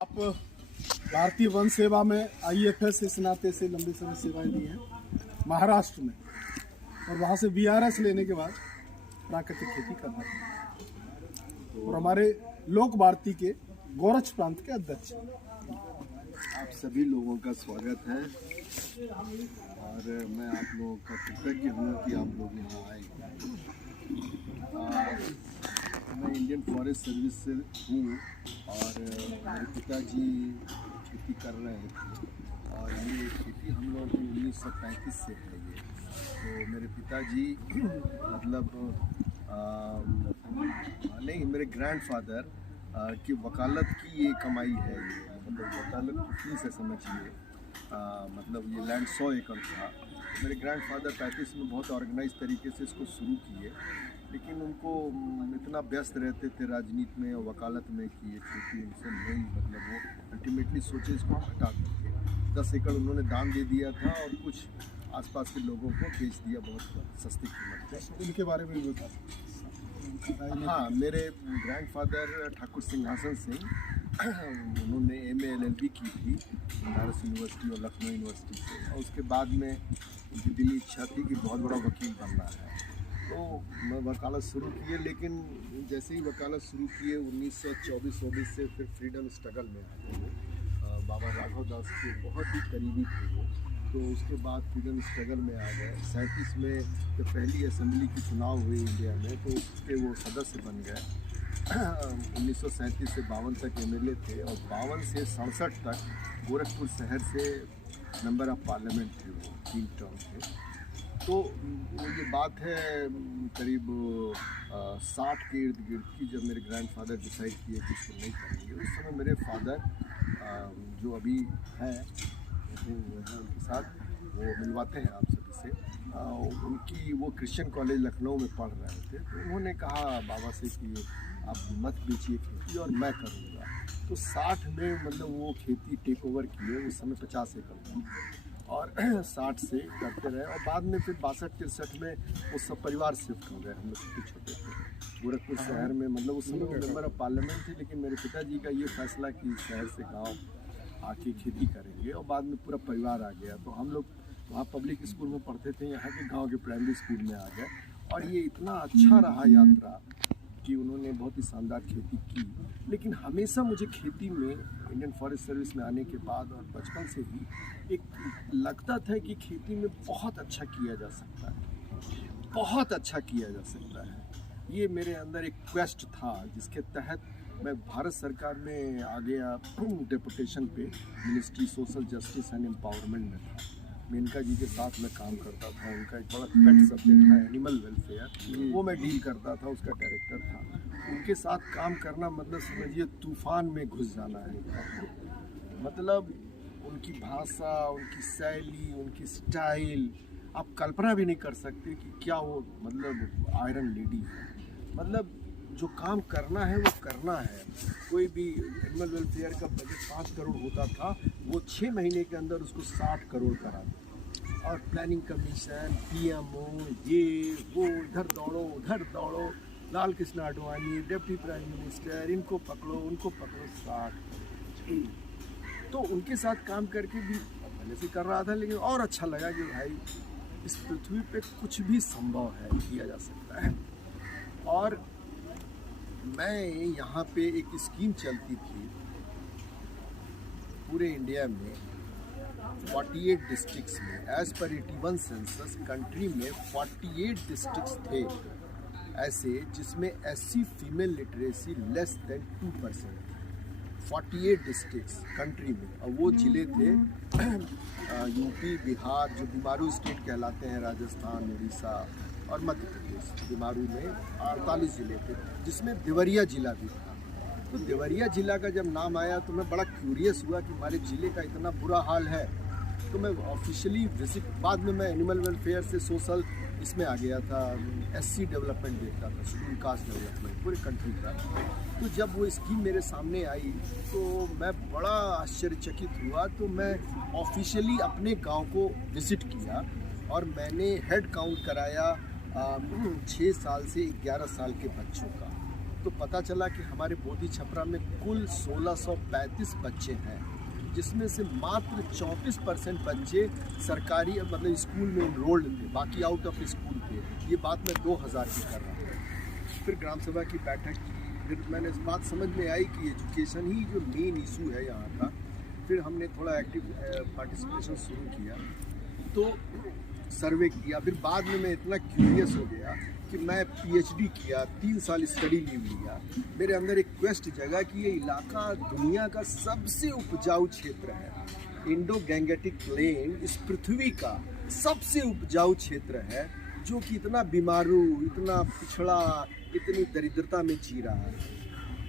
आप भारतीय वन सेवा में आईएफएस इस नाते से लंबे समय सेवाएं दी हैं महाराष्ट्र में, और वहाँ से वीआरएस लेने के बाद प्राकृतिक खेती कर रहे हैं और हमारे लोक भारती के गोरक्ष प्रांत के अध्यक्ष। आप सभी लोगों का स्वागत है और मैं आप लोगों का कृतज्ञ हूँ कि आप लोग यहाँ आए। मैं इंडियन फॉरेस्ट सर्विस से हूँ और मेरे पिताजी खेती कर रहे थे और ये खेती हम लोगों की 1935 से है। ये तो मेरे पिताजी मतलब नहीं, मेरे ग्रैंडफादर की वकालत की ये कमाई है। ये मतलब वकालत की से समझिए, मतलब ये लैंड 100 एकड़ था। मेरे ग्रैंडफादर 35 में बहुत ऑर्गेनाइज तरीके से इसको शुरू किए, लेकिन उनको इतना व्यस्त रहते थे राजनीति में और वकालत में कि ये खेती उनसे नहीं, मतलब वो अल्टीमेटली सोचे इसको हटा देंगे। 10 एकड़ उन्होंने दान दे दिया था और कुछ आसपास के लोगों को बेच दिया बहुत सस्ती कीमत पे। इनके बारे में भी बता। हाँ, मेरे ग्रैंडफादर ठाकुर सिंहासन सिंह, उन्होंने MA LLB की थी बनारस यूनिवर्सिटी और लखनऊ यूनिवर्सिटी से, और उसके बाद में उनकी दिली इच्छा थी कि बहुत बड़ा वकील बनना है, तो मैं वकालत शुरू किए। लेकिन जैसे ही वकालत शुरू किए 1924 से फिर फ्रीडम स्ट्रगल में आ गए। बाबा राघव दास के बहुत ही करीबी थे वो, तो उसके बाद फ्रीडम स्ट्रगल में आ गए। 37 में जब पहली असेंबली की चुनाव हुई इंडिया में, तो उसके वो सदस्य बन गए। 1937 से 52 तक MLA थे और 52 से 67 तक गोरखपुर शहर से मेंबर ऑफ पार्लियामेंट थे वो, 3 टर्म थे। तो वो ये बात है करीब 60 के इर्द गिर्द की, जब मेरे ग्रैंडफादर डिसाइड किए कि इसको नहीं करेंगे। उस समय मेरे फादर जो अभी हैं उनके साथ, वो मिलवाते हैं आप सभी से, उनकी वो क्रिश्चियन कॉलेज लखनऊ में पढ़ रहे थे, तो उन्होंने कहा बाबा से कि आप मत बेचिए खेती और मैं करूँगा। तो 60 में मतलब वो खेती टेक ओवर किए। उस समय 50 एकड़ थी और 60 से करते रहे, और बाद में फिर 62-63 में वो सब परिवार शिफ्ट हो गए। हम लोग छोटे थे गोरखपुर शहर में, मतलब उस समय मेंबर ऑफ पार्लियामेंट थे, लेकिन मेरे पिताजी का ये फैसला कि शहर से गांव आके खेती करेंगे, और बाद में पूरा परिवार आ गया। तो हम लोग वहाँ पब्लिक स्कूल में पढ़ते थे, यहाँ के गाँव के प्राइमरी स्कूल में आ गए, और ये इतना अच्छा रहा यात्रा कि उन्होंने बहुत ही शानदार खेती की। लेकिन हमेशा मुझे खेती में, इंडियन फॉरेस्ट सर्विस में आने के बाद और बचपन से ही एक लगता था कि खेती में बहुत अच्छा किया जा सकता है, बहुत अच्छा किया जा सकता है। ये मेरे अंदर एक क्वेस्ट था, जिसके तहत मैं भारत सरकार में आ गया डेपुटेशन पे, ministry social justice and empowerment में था। मेनका जी के साथ मैं काम करता था। उनका एक बड़ा पेट सब्जेक्ट है एनिमल वेलफेयर, वो मैं डील करता था, उसका डायरेक्टर था। उनके साथ काम करना मतलब समझिए तूफान में घुस जाना है। मतलब उनकी भाषा, उनकी शैली, उनकी स्टाइल, आप कल्पना भी नहीं कर सकते कि क्या वो मतलब आयरन लेडी है। मतलब जो काम करना है वो करना है। कोई भी एनिमल वेलफेयर का बजट 5 करोड़ होता था, वो 6 महीने के अंदर उसको 60 करोड़ करा दे। और प्लानिंग कमीशन, PMO, ये वो, इधर दौड़ो उधर दौड़ो, Lal Krishna Advani deputy prime minister, इनको पकड़ो उनको पकड़ो, 60। तो उनके साथ काम करके भी पहले से कर रहा था, लेकिन और अच्छा लगा कि भाई इस पृथ्वी पे कुछ भी संभव है, किया जा सकता है। और मैं यहाँ पे एक स्कीम चलती थी पूरे इंडिया में 48 डिस्ट्रिक्ट्स में। एज पर 81 सेंसस कंट्री में 48 डिस्ट्रिक्ट्स थे ऐसे जिसमें SC female literacy less than 2%। 48 districts country में, और वो जिले थे यूपी, बिहार, जो बीमारू स्टेट कहलाते हैं, राजस्थान, उड़ीसा और मध्य प्रदेश। बीमारू में 48 जिले थे, जिसमें देवरिया जिला भी था। तो देवरिया जिला का जब नाम आया तो मैं बड़ा क्यूरियस हुआ कि हमारे ज़िले का इतना बुरा हाल है। तो मैं ऑफिशियली विजिट, बाद में मैं एनिमल वेलफेयर से सोशल इसमें आ गया था, SC डेवलपमेंट देखता था, शेड्यूल कास्ट डेवलपमेंट पूरे कंट्री का। तो जब वो स्कीम मेरे सामने आई तो मैं बड़ा आश्चर्यचकित हुआ। तो मैं ऑफिशियली अपने गांव को विज़िट किया और मैंने हेड काउंट कराया 6 साल से 11 साल के बच्चों का। तो पता चला कि हमारे बोधी छपरा में कुल 1635 बच्चे हैं, जिसमें से मात्र 34% बच्चे सरकारी मतलब स्कूल में इनरोल्ड थे, बाकी आउट ऑफ स्कूल थे। ये बात मैं 2000 की कर रहा हूँ। फिर ग्राम सभा की बैठक, फिर मैंने इस बात समझ में आई कि एजुकेशन ही जो मेन इशू है यहाँ का। फिर हमने थोड़ा एक्टिव पार्टिसिपेशन शुरू किया, तो सर्वे किया। फिर बाद में मैं इतना क्यूरियस हो गया कि मैं पीएचडी किया, 3 साल स्टडी लीव लिया। मेरे अंदर एक क्वेस्ट जगा कि ये इलाका दुनिया का सबसे उपजाऊ क्षेत्र है। इंडो गैंगेटिक प्लेन इस पृथ्वी का सबसे उपजाऊ क्षेत्र है, जो कि इतना बीमारू, इतना पिछड़ा, इतनी दरिद्रता में जी रहा है।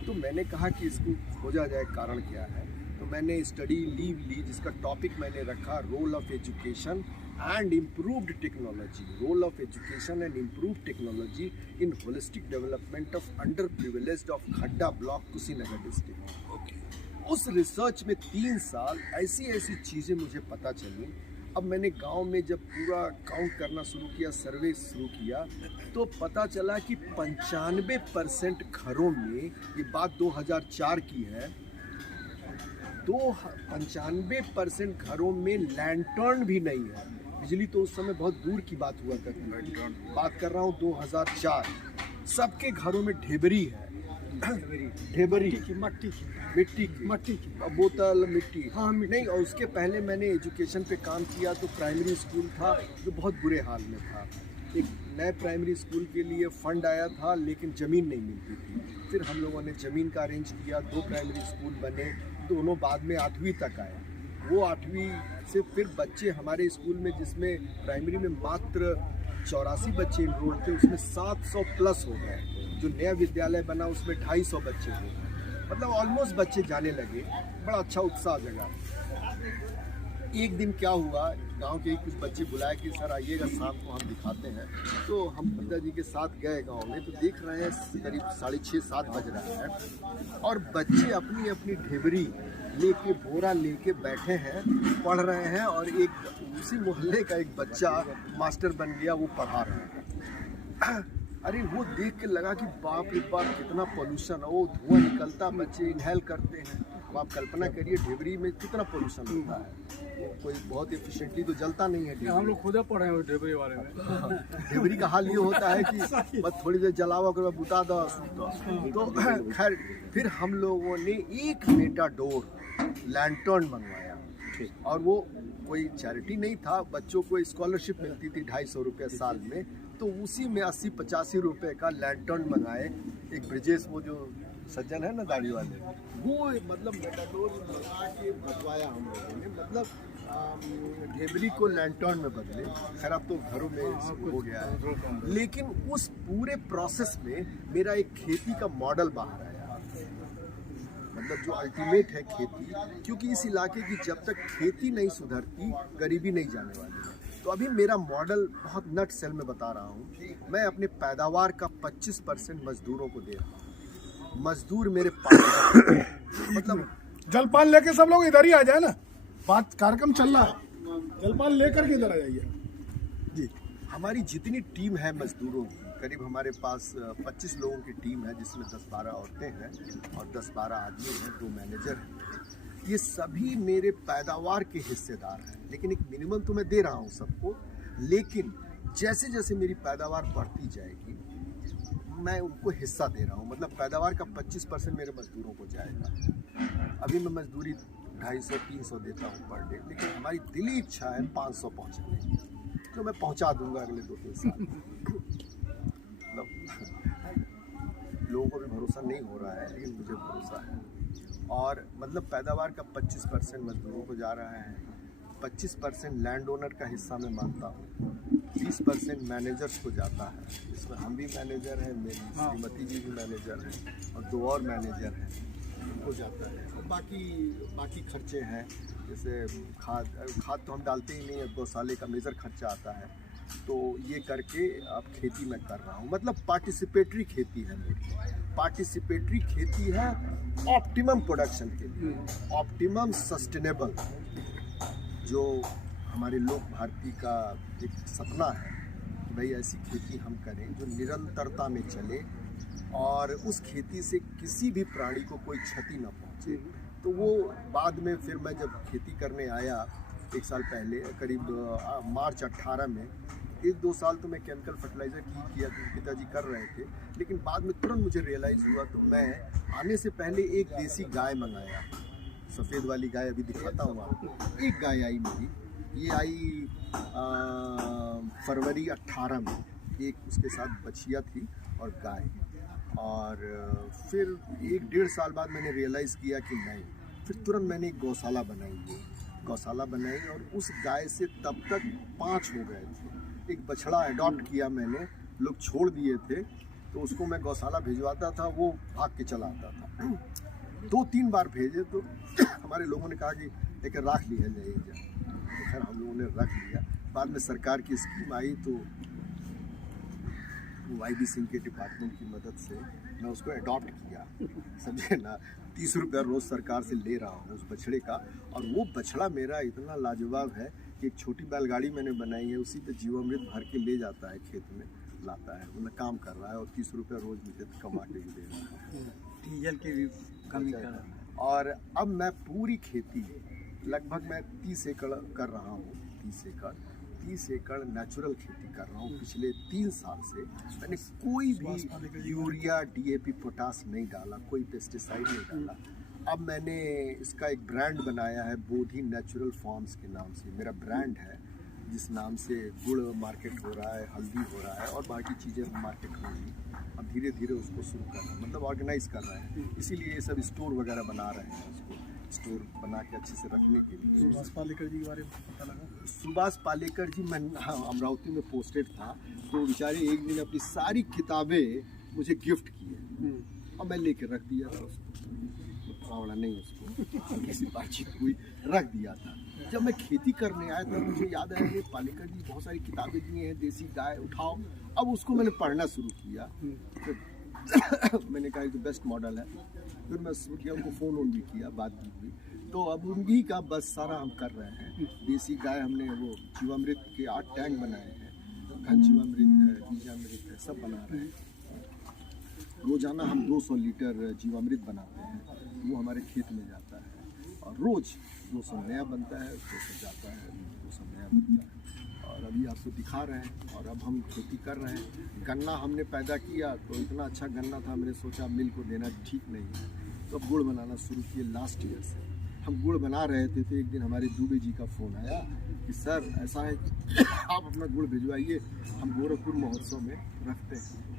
तो मैंने कहा कि इसको खोजा जाए, कारण क्या है। तो मैंने स्टडी लीव ली, जिसका टॉपिक मैंने रखा role of education and improved technology, role of education and improved technology in holistic development of underprivileged of खड्डा ब्लॉक कुशीनगर डिस्ट्रिक्ट। उस रिसर्च में 3 साल ऐसी चीज़ें मुझे पता चली। अब मैंने गांव में जब पूरा काउंट करना शुरू किया, सर्वे शुरू किया, तो पता चला कि 95% घरों में, ये बात 2004 की है, 95% घरों में लैंटर्न भी नहीं है। बिजली तो उस समय बहुत दूर की बात हुआ करती है, बात कर रहा हूँ 2004। सबके घरों में ढेबरी है, ढेबरी मिट्टी की बोतल, मिट्टी। हाँ, नहीं, और उसके पहले मैंने एजुकेशन पे काम किया, तो प्राइमरी स्कूल था जो बहुत बुरे हाल में था। एक नए प्राइमरी स्कूल के लिए फंड आया था, लेकिन ज़मीन नहीं मिलती थी। फिर हम लोगों ने ज़मीन का अरेंज किया, 2 प्राइमरी स्कूल बने, दोनों बाद में 8वीं तक आया। वो 8वीं से फिर बच्चे हमारे स्कूल में, जिसमें प्राइमरी में मात्र 84 बच्चे इनरोल्ड थे, उसमें 700 प्लस हो गए। जो नया विद्यालय बना उसमें 250 बच्चे हो गए, मतलब ऑलमोस्ट बच्चे जाने लगे। बड़ा अच्छा उत्साह जगा। एक दिन क्या हुआ, गांव के ही कुछ बच्चे बुलाए कि सर आइएगा, शाम को हम दिखाते हैं। तो हम पिताजी के साथ गए गांव में, तो देख रहे हैं करीब 6:30-7 बज रहा है, और बच्चे अपनी अपनी ढेबरी लेके, बोरा लेके बैठे हैं, पढ़ रहे हैं। और एक उसी मोहल्ले का एक बच्चा मास्टर बन गया, वो पढ़ा रहा है। अरे वो देख के लगा कि बाप रे बाप, कितना पोल्यूशन है, वो धुआं निकलता, बच्चे इनहेल करते हैं। अब आप कल्पना करिए ढेबरी में कितना पोल्यूशन होता है। कोई बहुत एफिशिएंटली तो जलता नहीं है। हम लोग खुद पढ़े हैं ढेबरी वाले में। ढेबरी का हाल ये होता है कि बस थोड़ी देर जलावा कर बुता दो। तो खैर, फिर हम लोगों ने एक मेटाडोर लैंटर्न मंगवाया, और वो कोई चैरिटी नहीं था, बच्चों को स्कॉलरशिप मिलती थी 250 रुपये साल में, तो उसी में 80-85 रुपये का लैंटर्न मंगाए। एक ब्रिजेश, वो जो सज्जन है ना दाढ़ी वाले, वो मतलब मेटाडोर लगा के भजवाया हम लोगों ने, मतलब ढेबरी को लैंटर्न में बदले। खैर अब तो घरों में हो गया है, लेकिन उस पूरे प्रोसेस में मेरा एक खेती का मॉडल बाहर आया, मतलब जो अल्टीमेट है खेती। क्योंकि इस इलाके की जब तक खेती नहीं सुधरती, गरीबी नहीं जाने वाली है। तो अभी मेरा मॉडल बहुत नट सेल में बता रहा हूँ। मैं अपने पैदावार का 25% मजदूरों को दे रहा हूँ। मजदूर मेरे पास मतलब जलपान लेके सब लोग इधर ही आ जाए ना, बात कार्यक्रम चल रहा है, जलपान लेकर के इधर आ जाइए जी। हमारी जितनी टीम है मजदूरों की, करीब हमारे पास 25 लोगों की टीम है, जिसमें 10-12 औरतें हैं और 10-12 आदमी हैं, 2 मैनेजर हैं। ये सभी मेरे पैदावार के हिस्सेदार हैं, लेकिन एक मिनिमम तो मैं दे रहा हूँ सबको। लेकिन जैसे जैसे मेरी पैदावार बढ़ती जाएगी, मैं उनको हिस्सा दे रहा हूँ। मतलब पैदावार का 25% मेरे मजदूरों को जाएगा। अभी मैं मजदूरी 250-300 देता हूँ पर डे, लेकिन हमारी दिली इच्छा है 500 पहुँचाने की, तो मैं पहुँचा दूंगा अगले 2-3 साल। मतलब लोगों को भी भरोसा नहीं हो रहा है, लेकिन मुझे भरोसा है। और मतलब पैदावार का 25% मजदूरों को जा रहा है, 25% लैंड ओनर का हिस्सा मैं मानता हूँ, 30% मैनेजर्स को जाता है, जिसमें हम भी मैनेजर हैं, मेरी श्रीमती जी भी मैनेजर हैं, और 2 और मैनेजर हैं, उनको जाता है। और बाकी खर्चे हैं, जैसे खाद तो हम डालते ही नहीं है, गौशाले का मेजर खर्चा आता है। तो ये करके अब खेती मैं कर रहा हूँ। मतलब पार्टिसिपेटरी खेती है मेरी। पार्टिसिपेटरी खेती है ऑप्टिमम प्रोडक्शन के लिए, ऑप्टिमम सस्टेनेबल, जो हमारे लोक भारती का एक सपना है कि भाई ऐसी खेती हम करें जो निरंतरता में चले, और उस खेती से किसी भी प्राणी को कोई क्षति ना पहुँचे। तो वो बाद में फिर मैं जब खेती करने आया 1 साल पहले, करीब मार्च 18 में, 1-2 साल तो मैं केमिकल फर्टिलाइज़र किया क्योंकि पिताजी कर रहे थे, लेकिन बाद में तुरंत मुझे रियलाइज़ हुआ, तो मैं आने से पहले एक देसी गाय मंगाया, सफ़ेद वाली गाय, अभी दिखाता हूँ आपको। एक गाय आई मेरी, ये आई फरवरी 18 में, एक उसके साथ बछिया थी और गाय। और फिर 1-1.5 साल बाद मैंने रियलाइज़ किया कि नहीं, फिर तुरंत मैंने एक गौशाला बनाई और उस गाय से तब तक 5 हो गए थे। एक बछड़ा अडॉप्ट किया मैंने, लोग छोड़ दिए थे, तो उसको मैं गौशाला भिजवाता था, वो भाग के चला आता था। 2-3 बार भेजे तो हमारे लोगों ने कहा कि एक रख लिया जाएगा, तो खैर हम लोगों ने रख लिया। बाद में सरकार की स्कीम आई तो YB सिंह के डिपार्टमेंट की मदद से मैं उसको अडॉप्ट किया। समझे ना, 30 रुपया रोज़ सरकार से ले रहा हूँ उस बछड़े का। और वो बछड़ा मेरा इतना लाजवाब है कि एक छोटी बैलगाड़ी मैंने बनाई है, उसी पे जीवामृत भर के ले जाता है, खेत में लाता है, मतलब काम कर रहा है और 30 रुपया रोज़ मुझे कमा के भी दे रहा है। डीजल की भी कमी कर रहा है। और अब मैं पूरी खेती लगभग मैं 30 एकड़ कर रहा हूँ, 30 एकड़ नेचुरल खेती कर रहा हूँ। पिछले 3 साल से मैंने कोई भी यूरिया, DAP, पोटास नहीं डाला, कोई पेस्टिसाइड नहीं डाला। अब मैंने इसका एक ब्रांड बनाया है, बोधी नेचुरल फार्म्स के नाम से मेरा ब्रांड है, जिस नाम से गुड़ मार्केट हो रहा है, हल्दी हो रहा है और बाकी चीज़ें मार्केट होंगी। अब धीरे धीरे उसको शुरू कर रहे हैं, मतलब ऑर्गेनाइज कर रहे हैं, इसीलिए ये सब स्टोर वगैरह बना रहे हैं, उसको स्टोर बना के अच्छे से रखने के लिए। सुभाष पालेकर जी के बारे में पता लगा? सुभाष पालेकर जी, मैं अमरावती में पोस्टेड था, तो बेचारे एक दिन अपनी सारी किताबें मुझे गिफ्ट किए और मैं लेके रख दिया था उसको, पावड़ा नहीं उसको, किसी बातचीत हुई, रख दिया था। जब मैं खेती करने आया तब मुझे याद आया कि पालेकर जी बहुत सारी किताबें दिए हैं, देसी गाय उठाओ। अब उसको मैंने पढ़ना शुरू किया, तो मैंने कहा कि बेस्ट मॉडल है। फिर मैं सूर्या को फ़ोन भी किया, बात भी हुई, तो अब उन्हीं का बस सारा हम कर रहे हैं। देसी गाय हमने वो जीवामृत के 8 टैंक बनाए हैं, घन जीवामृत है, बीजामृत है, सब बना रहे हैं। रोज़ाना हम 200 लीटर जीवामृत बनाते हैं, वो हमारे खेत में जाता है और रोज़ 200 नया बनता है, 200 जाता है, 200 नया बनता है। और अभी आपको दिखा रहे हैं, और अब हम खेती कर रहे हैं। गन्ना हमने पैदा किया तो इतना अच्छा गन्ना था, मैंने सोचा मिल को देना ठीक नहीं है, तो अब गुड़ बनाना शुरू किए लास्ट ईयर से। हम गुड़ बना रहे थे तो एक दिन हमारे दुबे जी का फ़ोन आया कि सर ऐसा है आप अपना गुड़ भिजवाइए, हम गोरखपुर महोत्सव में रखते हैं।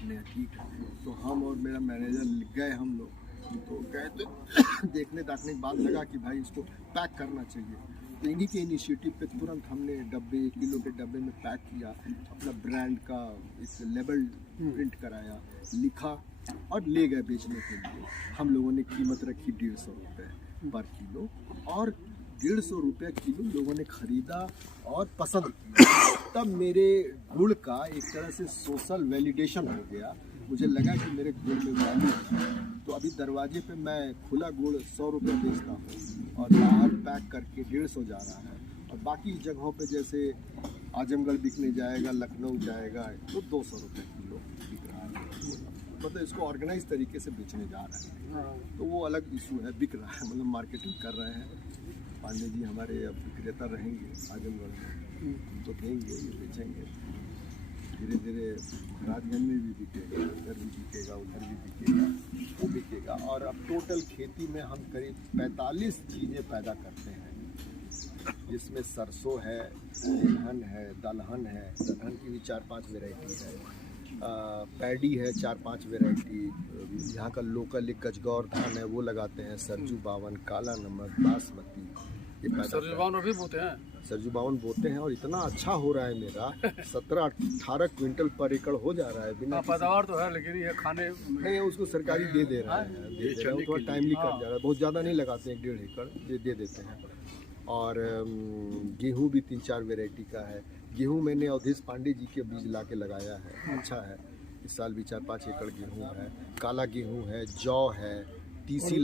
नहीं ठीक है, तो हम और मेरा मैनेजर गए, हम लोग तो गए तो देखने दाखने के बाद लगा कि भाई इसको पैक करना चाहिए। तो इन्हीं के इनिशिएटिव पे तुरंत हमने डब्बे, 1 किलो के डब्बे में पैक किया, अपना ब्रांड का एक लेबल प्रिंट कराया, लिखा और ले गए बेचने के लिए। हम लोगों ने कीमत रखी 150 रुपये पर किलो, और 150 रुपये किलो लोगों ने ख़रीदा और पसंद किया। तब मेरे गुड़ का एक तरह से सोशल वैलिडेशन हो गया, मुझे लगा कि मेरे गुड़ में वैल्यू है। तो अभी दरवाजे पे मैं खुला गुड़ 100 रुपये बेचता हूँ और बाहर पैक करके 150 जा रहा है, और बाकी जगहों पे जैसे आजमगढ़ बिकने जाएगा, लखनऊ जाएगा, तो 200 रुपये किलो बिक रहा है। मतलब इसको ऑर्गेनाइज तरीके से बेचने जा रहे हैं, तो वो अलग इशू है, बिक रहा है, मतलब मार्केटिंग कर रहे हैं। पांडे जी हमारे अब विक्रेता रहेंगे आजमगढ़ में, तो देंगे, ये बेचेंगे। धीरे धीरे राजगंज में भी बिकेगा, उधर भी बिकेगा, उधर भी बिकेगा, वो बिकेगा। और अब टोटल खेती में हम करीब 45 चीज़ें पैदा करते हैं, जिसमें सरसों है, तिलहन है, दलहन है, दलहन की भी 4-5 वेराइटी है, पैडी है 4-5 वेराइटी, यहाँ का लोकल एक गजगौर धान है वो लगाते हैं, सरजू 52, काला नमक, बासमती, ये सरजू 52 भी बोते हैं। सरजू 52 बोते हैं, और इतना अच्छा हो रहा है मेरा 17-18 क्विंटल पर एकड़ हो जा रहा है। बिना पैदावार तो है, लेकिन ये खाने नहीं, उसको सरकारी दे दे रहा है, थोड़ा टाइमली कर जा रहा है, बहुत ज़्यादा नहीं लगाते हैं, 1.5 एकड़ दे देते हैं। और गेहूँ भी 3-4 वेराइटी का है। गेहूँ मैंने अवधेश पांडे जी के बीज ला के लगाया है, अच्छा है। इस साल भी 4-5 एकड़ गेहूँ है, काला गेहूँ है, जौ है, तीसी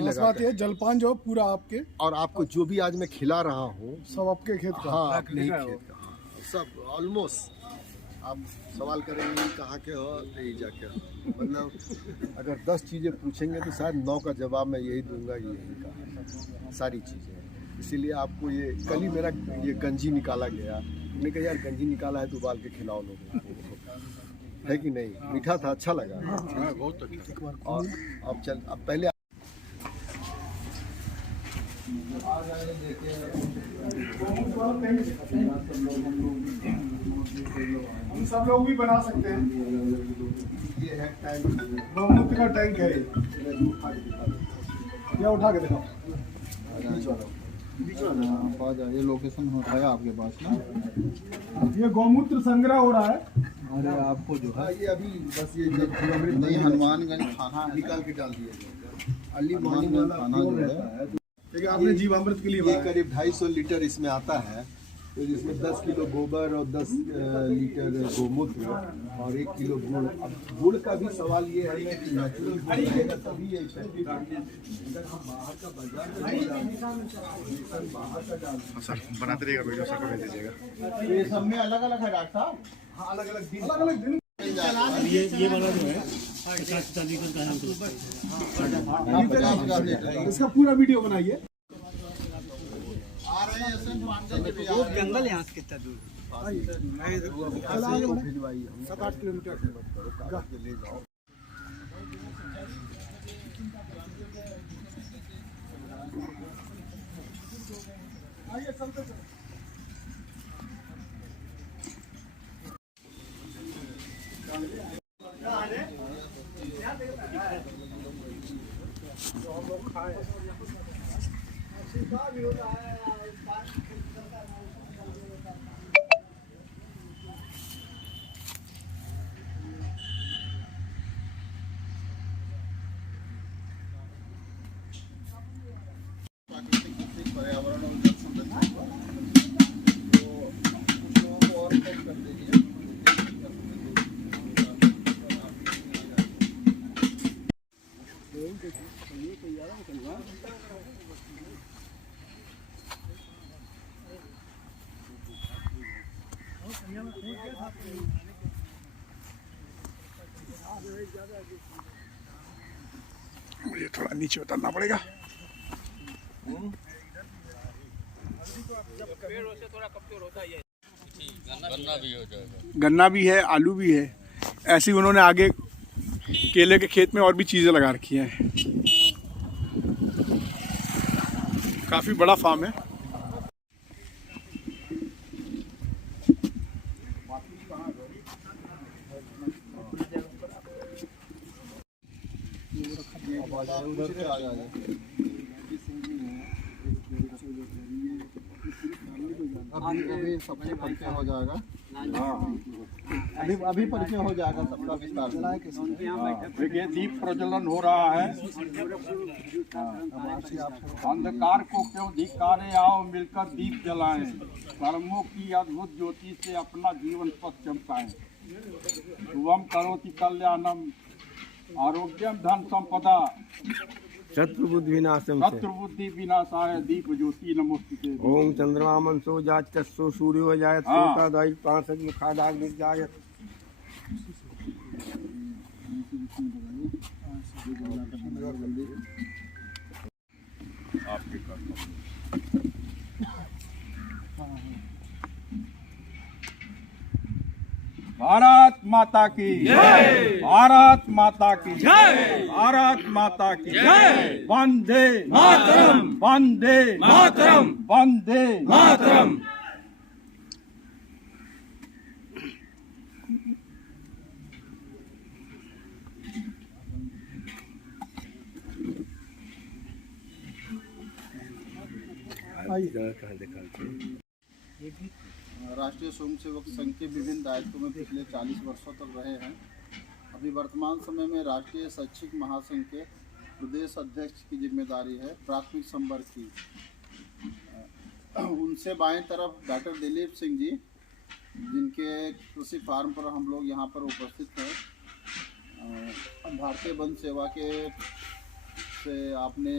लगाते हैं। जलपान जो पूरा आपके, और आपको जो भी आज मैं खिला रहा हूँ सब आपके खेत का? हाँ, अपने ही खेत का, हाँ, सब ऑलमोस्ट आप सवाल करेंगे कि कहाँ के हो तो यही जाके हो, मतलब अगर 10 चीज़ें पूछेंगे तो शायद 9 का जवाब मैं यही दूंगा कि यही कहा सारी चीज़ें। इसीलिए आपको ये कल ही मेरा ये गंजी निकाला गया, मैंने कहा यार गंजी निकाला है तो उबाल के खिलाओ लोगों को, है कि नहीं? मीठा था, अच्छा लगा। बहुत और अब पहले हम सब लोग भी बना सकते हैं। ये है टैंक, गौमूत्र का टैंक है ये उठा के देखो। ये लोकेशन है आपके पास ना? ये गौमूत्र संग्रह हो रहा है। अरे आपको जो है ये अभी बस ये नहीं, हनुमानगंज थाना निकाल के डाल दिया जाएगा। अर्ली मॉर्निंग वाला थाना जो है देखिए आपने जीवामृत के लिए ये करीब 250 लीटर इसमें आता है, तो इसमें 10 किलो गोबर और 10 लीटर गोमूत्र और 1 किलो गुड़। अब गुड़ का भी सवाल ये है कि नेचुरल गुड़ रहेगा तभी ये इफेक्टिव है। अगर हम बाहर का बाजार में बाहर का डालते सर बनाते रहिएगा वीडियो, सर को भेज दीजिएगा। ये सब में अलग अलग है डॉक्टर साहब? हाँ, अलग अलग दिन ये वाला जो है इसका पूरा वीडियो बनाइए। जंगल यहाँ से कितना दूर? 7-8 किलोमीटर ले जाओ। पर्यावरण और जल संरक्षण तो लोगों को और कम कर देंगे। मुझे थोड़ा नीचे उतरना पड़ेगा। गन्ना भी है, आलू भी है। ऐसे ही उन्होंने आगे केले के खेत में और भी चीज़ें लगा रखी हैं। काफ़ी बड़ा फार्म है। उधर से आ जाए। अभी सबसे परिचय हो जाएगा। अभी परिचय हो जाएगा सबका विस्तार से। देखिए दीप प्रज्वलन हो रहा है। अंधकार को क्यों धिक्कारे, आओ मिलकर दीप जलाएं, कर्मों की अद्भुत ज्योति से अपना जीवन पथ चमकाएं। शुभम करोति कल्याणम, आरोग्यम धन संपदा, शत्रु बुद्धि विनाशम से। शत्रु बुद्धि विनाशाय दीप ज्योति नमोस्तुते। ओम चंद्रमा मनसो जात तस्सो सूर्यो जायत हाँ। सोकादाय पांसद मुखादाग निर्जायत। आपके कर्म भारत माता की जय, भारत माता की जय, भारत माता की जय। वंदे मातरम, वंदे मातरम, वंदे मातरम। राष्ट्रीय स्वयंसेवक संघ के विभिन्न दायित्वों में पिछले 40 वर्षों तक रहे हैं। अभी वर्तमान समय में राष्ट्रीय शैक्षिक महासंघ के प्रदेश अध्यक्ष की जिम्मेदारी है, प्राथमिक संवर्ग की। उनसे बाएं तरफ डॉक्टर दिलीप सिंह जी, जिनके कृषि फार्म पर हम लोग यहाँ पर उपस्थित हैं। भारतीय वन सेवा के से आपने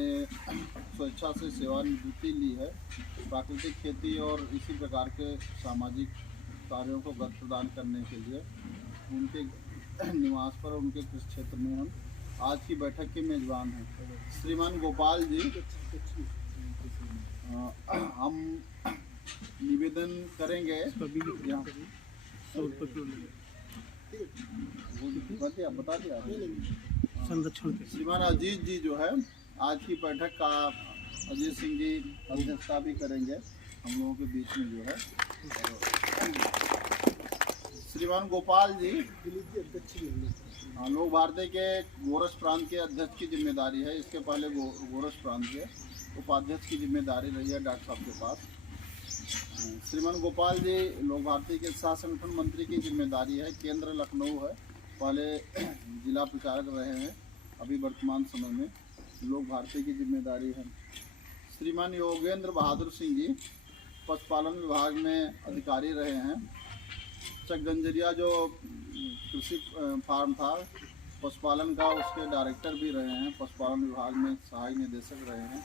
स्वेच्छा से सेवानिवृत्ति ली है। प्राकृतिक खेती और इसी प्रकार के सामाजिक कार्यों को गति प्रदान करने के लिए उनके निवास पर उनके कृषि क्षेत्र में हम आज की बैठक के मेजबान हैं। श्रीमान गोपाल जी, हम निवेदन करेंगे बता दिया श्रीमान अजीत जी जो है आज की बैठक का अजीत सिंह जी अध्यक्षता भी करेंगे हम लोगों के बीच में जो है। श्रीमान गोपाल जी लोक भारती के गोरस प्रांत के अध्यक्ष की जिम्मेदारी है। इसके पहले गोरस प्रांत के उपाध्यक्ष की जिम्मेदारी रही है डॉक्टर साहब के पास। श्रीमान गोपाल जी लोक भारती के सह संगठन मंत्री की जिम्मेदारी है। केंद्र लखनऊ है, पहले जिला प्रचारक रहे हैं, अभी वर्तमान समय में लोक भारती की जिम्मेदारी है। श्रीमान योगेंद्र बहादुर सिंह जी पशुपालन विभाग में अधिकारी रहे हैं। चकगंजरिया जो कृषि फार्म था पशुपालन का, उसके डायरेक्टर भी रहे हैं। पशुपालन विभाग में सहायक निदेशक रहे हैं।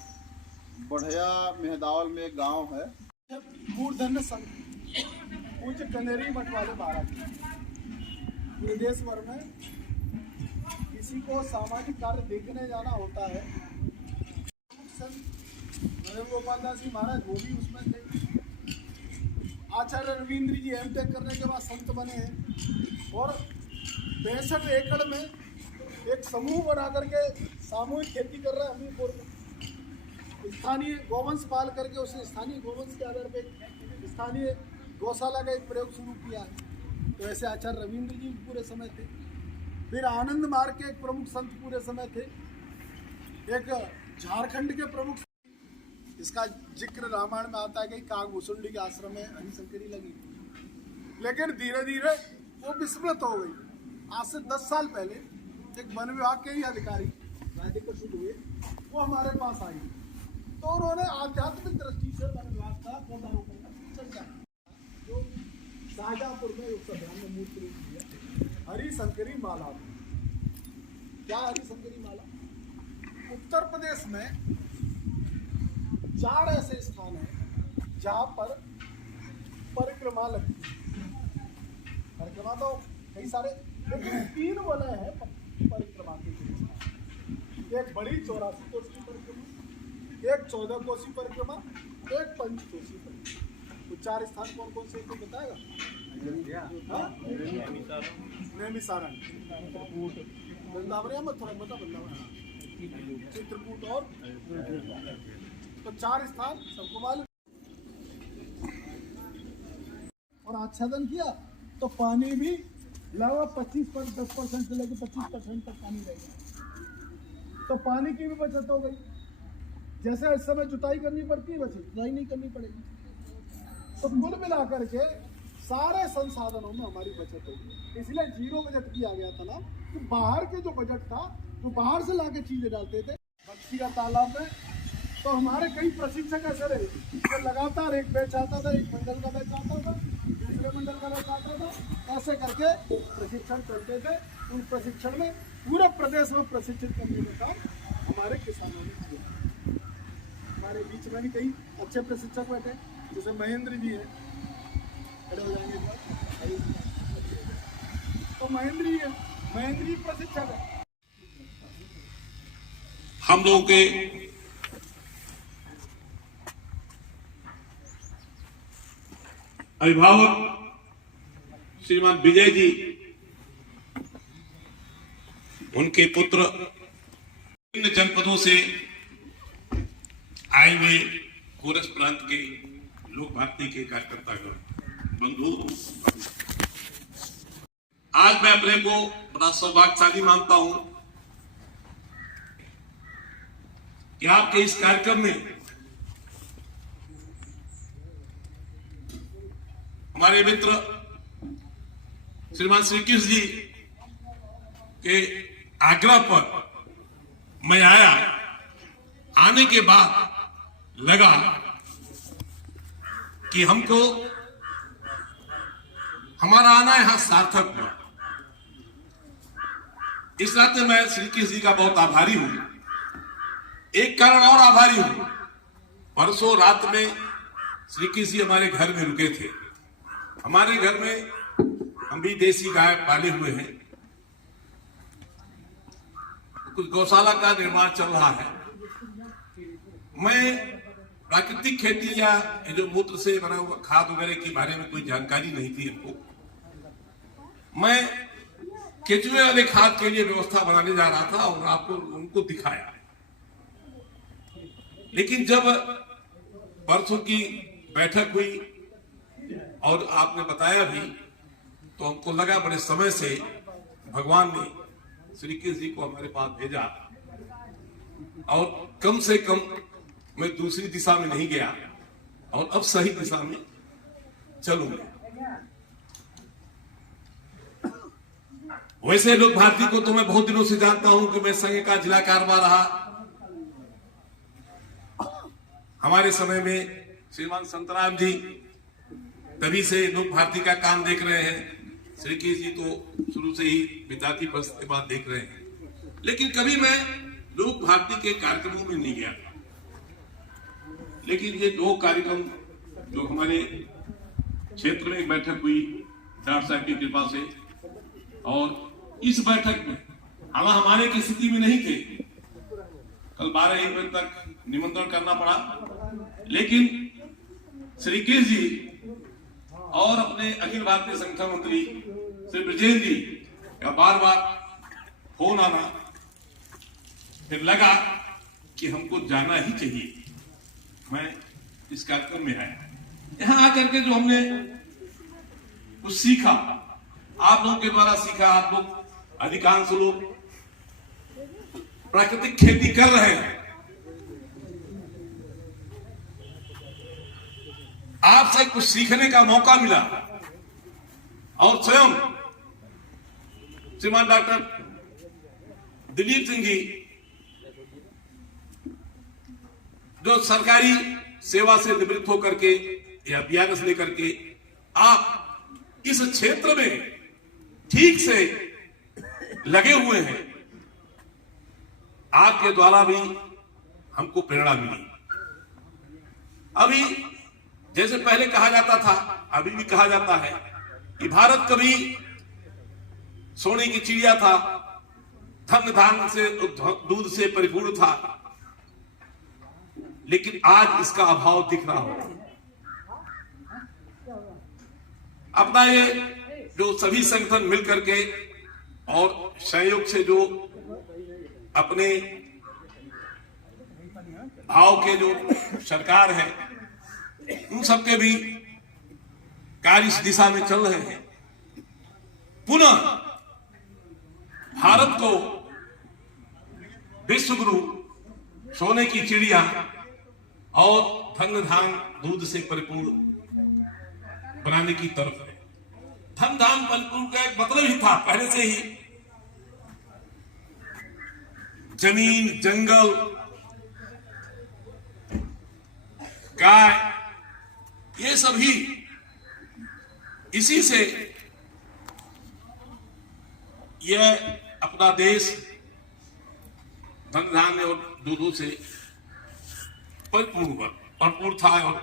बढ़िया मेहदावल में एक गांव है। मूर्धन्य संघ पूज्य कनेरी मठ वाले महाराज पूरे देश भर में किसी को सामाजिक कार्य देखने जाना होता है। नरेंद्र गोपाल दास जी महाराज वो भी उसमें थे। आचार्य रविंद्र जी एमटेक करने के बाद संत बने हैं और 65 एकड़ में एक समूह बना करके सामूहिक खेती कर रहे हैं हमीरपुर में। स्थानीय गोवंश पाल करके उसने स्थानीय गोवंश के आधार पे स्थानीय गौशाला का एक प्रयोग शुरू किया है। तो ऐसे आचार्य रविंद्र जी पूरे समय थे। फिर आनंद मार्ग के एक प्रमुख संत पूरे समय थे। एक झारखंड के प्रमुख, इसका जिक्र रामायण में आता है कि कागभूषुंडी के आश्रम में हरिशंकरी लगी, लेकिन धीरे धीरे वो विस्मृत हो गई। आज से 10 साल पहले एक वन विभाग के ही अधिकारी राधिका शुरू हुए, वो हमारे पास आई तो उन्होंने आध्यात्मिक दृष्टि से वन विभाग का पौधारोपण का चर्चा जो शाहजहांपुर में उस अभियान में मूर्त रूप दिया हरिशंकरी माला। क्या हरिशंकरी माला? उत्तर प्रदेश में 4 ऐसे स्थान हैं जहां पर परिक्रमा लगती है। परिक्रमा तो कई सारे, लेकिन 3 वलय है परिक्रमा के। एक बड़ी 84 कोस की परिक्रमा, एक 14 कोसी परिक्रमा, एक पंचकोसी परिक्रमा। तो 4 स्थान कौन कौन से तो बताएगा? नैमिसारण, वृंदावन या मथुरा, वृंदावन, चित्रकूट और तो 4 स्थान सबको मालूम। और आच्छादन किया तो पानी भी लगभग 10% से लेकर 25% तक पानी रहेगा। तो पानी की भी बचत हो गई। जैसे इस समय जुताई करनी पड़ती है वैसे जुताई नहीं करनी पड़ेगी। तो कुल मिलाकर के सारे संसाधनों में हमारी बचत होगी। इसलिए 0 बजट किया गया था ना, कि बाहर के जो बजट था जो बाहर से लाके चीजें डालते थे बक्सी का तालाब में, तो हमारे कई प्रशिक्षक ऐसे रहे जो लगातार एक बैच आता था, एक मंडल का बैच आता था, दूसरे मंडल का बैच आता था, ऐसे करके प्रशिक्षण चलते थे। उन प्रशिक्षण में पूरे प्रदेश में प्रशिक्षित करने का काम हमारे किसानों ने किया। हमारे बीच में भी कई अच्छे प्रशिक्षक बैठे, जैसे महेंद्र जी है, खड़े हो जाएंगे। तो महेंद्र जी है, महेंद्र जी प्रशिक्षक है। हम लोगों के अभिभावक श्रीमान विजय जी, उनके पुत्र विभिन्न जनपदों से आए हुए गोरस प्रांत के लोक भारती के कार्यकर्तागण बंधु, आज मैं अपने को बड़ा सौभाग्यशाली मानता हूं कि आपके इस कार्यक्रम में हमारे मित्र श्रीमान श्री कृष्ण जी के आग्रह पर मैं आया। आने के बाद लगा कि हमको हमारा आना यहां सार्थक हुआ। इस नाते मैं श्री कृष्ण जी का बहुत आभारी हूं। एक कारण और आभारी हूं, परसों रात में श्री कृष्ण जी हमारे घर में रुके थे हमारे घर में हम भी देसी गाय पाले हुए हैं। कुछ गौशाला का निर्माण चल रहा है। मैं प्राकृतिक खेती या जो मूत्र से बना हुआ खाद वगैरह के बारे में कोई जानकारी नहीं थी हमको। मैं केचुए वाले खाद के लिए व्यवस्था बनाने जा रहा था और आपको उनको दिखाया। लेकिन जब परसों की बैठक हुई और आपने बताया भी, तो हमको लगा बड़े समय से भगवान ने श्री कृष्ण जी को हमारे पास भेजा और कम से कम मैं दूसरी दिशा में नहीं गया और अब सही दिशा में चलूंगा। वैसे लोक भारती को तो मैं बहुत दिनों से जानता हूं कि मैं संघ का जिला कारभार रहा। हमारे समय में श्रीमान संतराम जी तभी से लोक भारती का काम देख रहे हैं। श्री कृष्ण जी तो शुरू से ही विद्यार्थी वर्ष के बाद देख रहे हैं। लेकिन कभी मैं लोक भारती के कार्यक्रमों में नहीं गया। लेकिन ये 2 कार्यक्रम जो हमारे क्षेत्र में बैठक हुई डॉक्टर साहब की कृपा से, और इस बैठक में हम हमारे की स्थिति में नहीं थे। कल 12-1 बजे तक निमंत्रण करना पड़ा, लेकिन श्री कृष्ण जी और अपने अखिल भारतीय संगठन मंत्री श्री ब्रजेश जी का बार-बार फोन आना, फिर लगा कि हमको जाना ही चाहिए। मैं इस कार्यक्रम में आया। यहां आकर के जो हमने कुछ सीखा, आप लोगों के द्वारा सीखा। आप लोग अधिकांश लोग प्राकृतिक खेती कर रहे हैं। आपसे कुछ सीखने का मौका मिला और स्वयं श्रीमान डॉक्टर दिलीप सिंह जी जो सरकारी सेवा से निवृत्त होकर के या बीआरएस लेकर के आप इस क्षेत्र में ठीक से लगे हुए हैं, आपके द्वारा भी हमको प्रेरणा मिली। अभी जैसे पहले कहा जाता था, अभी भी कहा जाता है कि भारत कभी सोने की चिड़िया था, धन धान से दूध से परिपूर्ण था, लेकिन आज इसका अभाव दिख रहा हो। अपना ये जो सभी संगठन मिलकर के और सहयोग से जो अपने भाव के जो सरकार है, उन सबके भी कार्य इस दिशा में चल रहे हैं। पुनः भारत को विश्व गुरु, सोने की चिड़िया और धन धान दूध से परिपूर्ण बनाने की तरफ है। धन धान परिपूर्ण का एक मतलब ही था पहले से ही, जमीन, जंगल, गाय, ये सभी इसी से यह अपना देश धन धान्य और दूधों से भरपूर था। और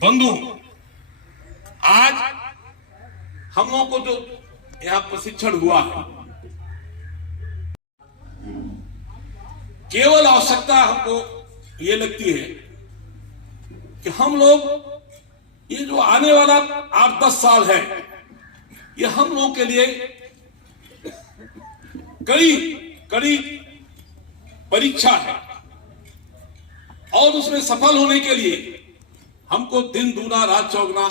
बंधु, आज हम लोगों को जो यहां प्रशिक्षण हुआ है, केवल आवश्यकता हमको ये लगती है कि हम लोग ये जो आने वाला 8-10 साल है, ये हम लोगों के लिए कड़ी परीक्षा है और उसमें सफल होने के लिए हमको दिन दूना रात चौगुना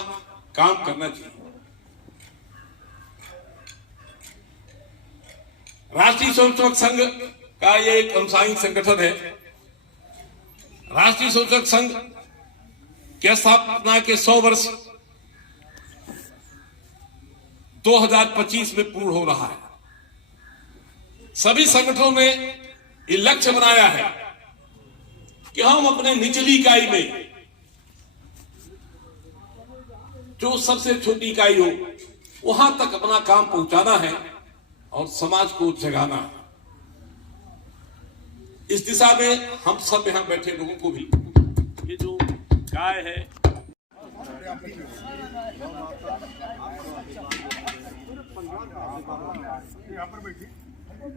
काम करना चाहिए। राष्ट्रीय स्वयंसेवक संघ का ये एक अनुसाई संगठन है। राष्ट्रीय स्वयंसेवक संघ की स्थापना के 100 वर्ष 2025 में पूर्ण हो रहा है। सभी संगठनों ने ये लक्ष्य बनाया है कि हम अपने निचली इकाई में, जो सबसे छोटी इकाई हो, वहां तक अपना काम पहुंचाना है और समाज को जगाना है। इस दिशा में हम सब यहां बैठे लोगों को भी ये जो गाय है यहाँ पर बैठिए।